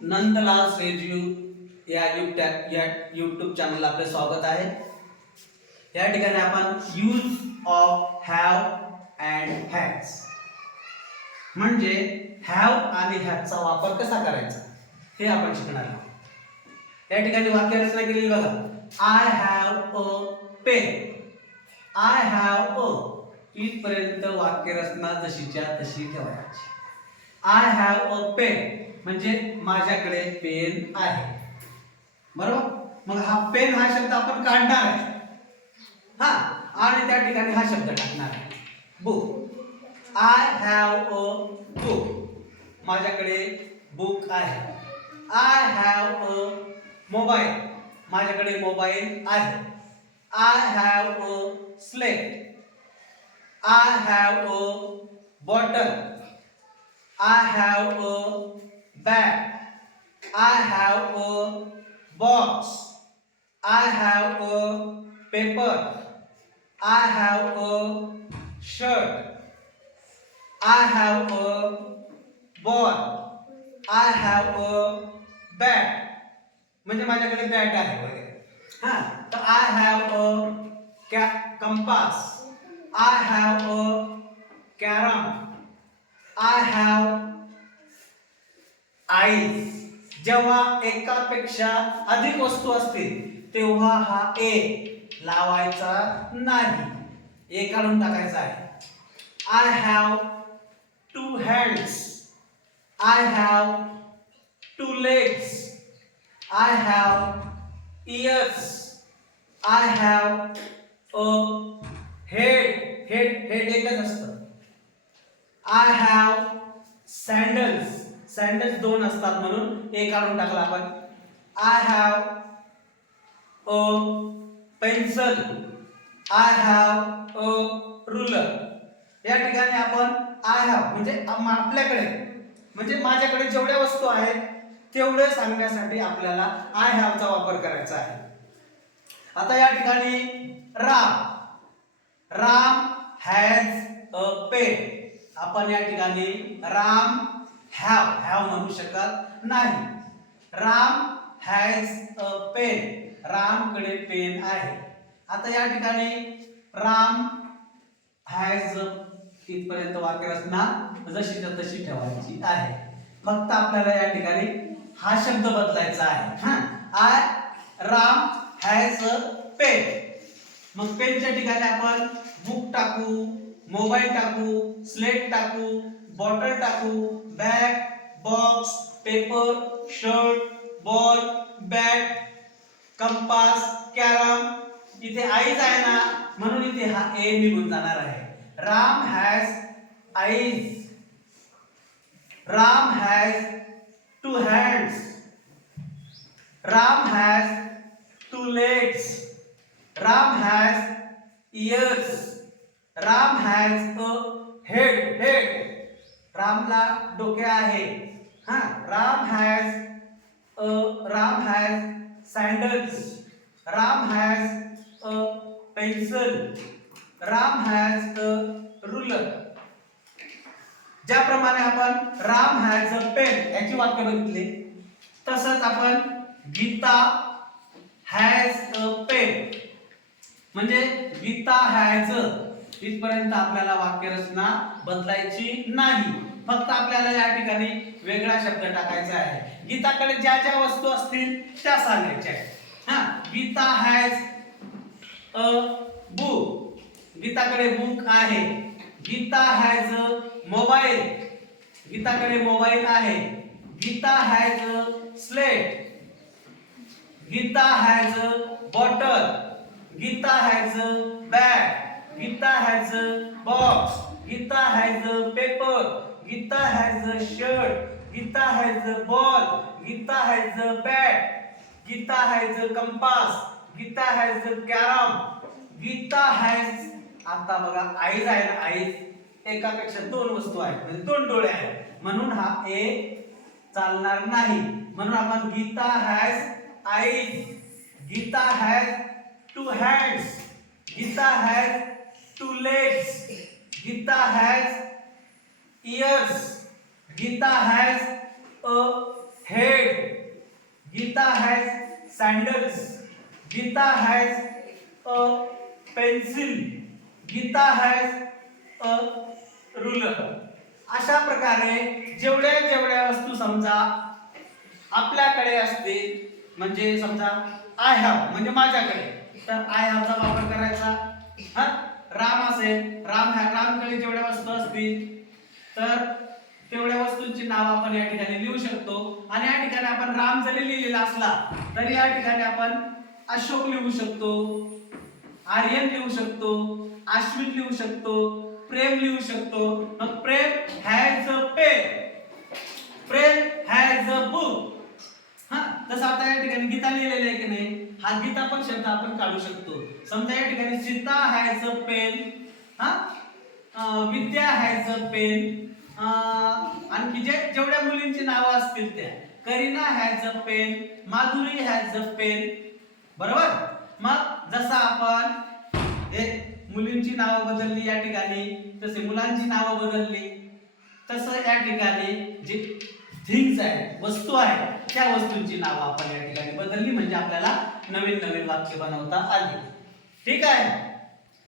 नंदलाल सेजू या यूट्यूब चॅनलला आपले स्वागत आहे. या ठिकाणी आपण use of have and has म्हणजे हॅव आणि हॅजचा वापर कसा करायचा हे आपण शिकणार आहोत. या ठिकाणी वाक्यरचना केलेली बघा. I have a pen. I have a इथपर्यंत वाक्यरचना जशीच्या तशी ठेवायची. आय हॅव अ पेन म्हणजे माझ्याकडे पेन आहे. बरोबर. मग हा पेन हा शब्द आपण काढणार आहे हा आणि त्या ठिकाणी हा शब्द टाकणार आहे book. I have a book माझ्याकडे बुक आहे. आय हॅव अ मोबाईल माझ्याकडे मोबाईल आहे. I have a slate. I have a bottle. I have a bag. I have a box. I have a paper. I have a shirt. I have a ball. I have a bat. म्हणजे माझ्याकडे bat आहे वगैरे. हा तर I have a compass. I have a carom. I have eyes. जेव्हा एकापेक्षा अधिक वस्तू असतील तेव्हा हा ए लावायचा नाही, ए काढून टाकायचा आहे. I have two hands. I have two legs. I have years. I have a head. Head एकच असतं. I have sandals. सॅन्डल्स दोन असतात म्हणून एक काढून टाकला आपण. I have a pencil. I have a ruler. या ठिकाणी आपण I have म्हणजे आपल्याकडे म्हणजे माझ्याकडे जेवढ्या वस्तू आहेत तेवढे सांगण्यासाठी आपल्याला I have चा वापर करायचा आहे. आता या ठिकाणी राम has a pen. आपण या ठिकाणी राम हॅव म्हणू शकत नाही. Ram has a pen. रामकडे पेन आहे. आता या ठिकाणी राम हॅज इथपर्यंत वाक्यरचना जशीच्या तशी ठेवायची आहे. फक्त आपल्याला या ठिकाणी हा शब्द बदलायचा आहे. I Ram has a pen. मग पेनच्या ठिकाणी आपण बुक टाकू, मोबाईल टाकू, स्लेट टाकू, बॉटल टाकू, bag, box, paper, shirt, ball, bat, compass, carrom. इथे आईज आहे ना म्हणून इथे हा ए निघून जाणार आहे. Ram has eyes. Ram has two hands. Ram has two legs. Ram has ears. Ram has a head. रामला डोके आहे. Ram has sandals. Ram has a pencil. Ram has a ruler. ज्याप्रमाणे आपण राम हॅज अ पेन याची वाक्य बघितले तसंच आपण गीता हॅज अ पेन म्हणजे गीता हॅज इथपर्यंत आपल्याला वाक्यरचना बदलायची नाही. फक्त आपल्याला या ठिकाणी वेगळा शब्द टाकायचा आहे. गीताकडे ज्या ज्या वस्तू असतील त्या सांगायच्या आहेत. Gita has a book. गीताकडे बुक आहे. Gita has a mobile. गीताकडे मोबाईल आहे. Gita has a slate. Gita has a bottle. Gita has a bag. Gita has a box. Gita has a paper. Gita has a shirt. Gita has a ball. Gita has a bat. Gita has a compass. Gita has a carom. Gita has आता बघा eyes आहे ना. Eyes एकापेक्षा दोन वस्तू आहेत म्हणजे दोन डोळे आहेत म्हणून हा ए चालणार नाही. म्हणून आपण Gita has eyes. Gita has two hands. Gita has two legs. Gita has ears. Gita has a head. Gita has sandals, Gita has a pencil, Gita has a ruler. अशा प्रकारे जेवढ्या जेवढ्या वस्तू समजा आपल्याकडे असतील, म्हणजे समजा आय हॅव म्हणजे माझ्याकडे, तर आय हॅव चा वापर करायचा. हा, राम असेल, रामकडे जेवढ्या वस्तू असतील तर तेवढ्या वस्तूंची नाव आपण या ठिकाणी लिहू शकतो. आणि या ठिकाणी आपण राम जरी लिहिलेला असला तरी या ठिकाणी आपण अशोक लिहू शकतो, आर्यन लिहू शकतो, अश्विन लिहू शकतो, प्रेम लिहू शकतो. मग Prem has a pen, Prem has a book. हा, तसं आता या ठिकाणी गीता लिहिलेलं आहे की नाही, हा गीता पण शब्द आपण काढू शकतो. समजा या ठिकाणी सीता हॅज अ पेन, हा, विद्या हॅज अ पेन, आणखी जेवढ्या मुलींची नावं असतील त्या, Kareena has a pen, Madhuri has a pen. बरोबर. मग जसं आपण मुलींची नावं बदलली या ठिकाणी, तसे मुलांची नावं बदलली, तसं या ठिकाणी जे थिंग्स आहेत, वस्तू आहेत, त्या वस्तूंची नावं आपण या ठिकाणी बदलली, म्हणजे आपल्याला नवीन नवीन वाक्य बनवता आली. ठीक आहे.